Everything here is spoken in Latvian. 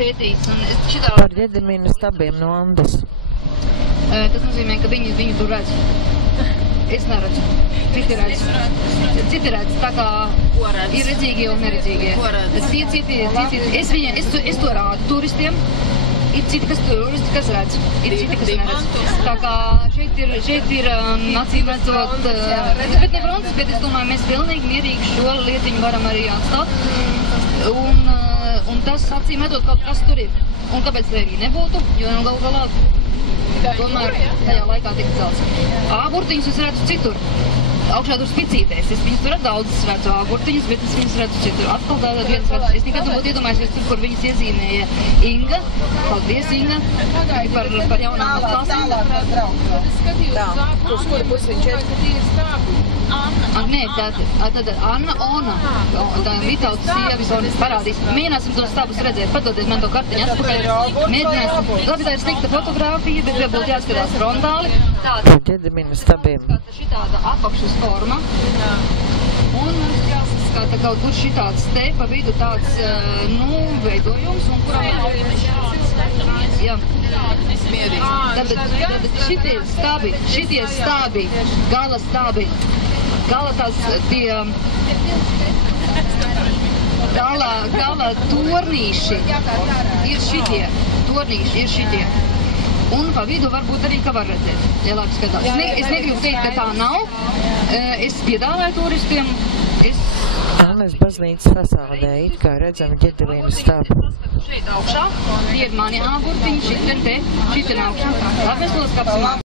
pētījis. Šitā... Par Ģedimīna stabiem no Andes. Tas nozīmē, ka viņi tur redz. Es neredzu. Citi redz, tā kā ir redzīgie un neredzīgie. Es to rādu turistiem. Ir citi, kas redz, ir citi, kas neredz. Tā kā šeit ir acīm redzot, bet ne frontes, bet es domāju, mēs pilnīgi mierīgi šo lietiņu varam arī atstāt. Un tas acīm redzot kaut kas tur ir. Un kāpēc tā arī nebūtu, jo galu galā tomēr tajā laikā tika celts. Āburtiņus es redzu citur. Augšā tur spicītēs. Es viņus tur daudz redzu āburtiņus, bet es viņus redzu citur. Atkal tātad vienas redzu. Es nekad nebūtu iedomājusies tur, kur viņas iezīmēja Inga. Paldies, Inga, par jaunām atklāsēm. Tā, uz kuru pusi viņš iet? Nē, tad Anna Ona, tā Vitautas sievas parādīs. Mēģināsim tos stabus redzēt, padodiet man to kartiņu atpakaļ. Mēģināsim. Labi, tā ir slikta fotogrāfija, bet vēl būtu jāskatās frontāli. Par Ģedimīna stabiem. Šitāda apakšas forma. Un mums jāsaskata kaut kur šitāds te pa vidu tāds, veidojums, un kurā jā. Tad šitie stabi, gala stabi, gala tās tie gala tornīši ir šitie, Un pa vidu varbūt arī, ka var redzēt, ja labi skatās. Es negribu teikt, ka tā nav. Es piedāvāju turistiem. Annes baznīcas fasādē it kā redzam Ģedimīna stabu. Šeit augšā, tie ir mani āburtiņi, šitien augšā. Labi, mēs to skapsim.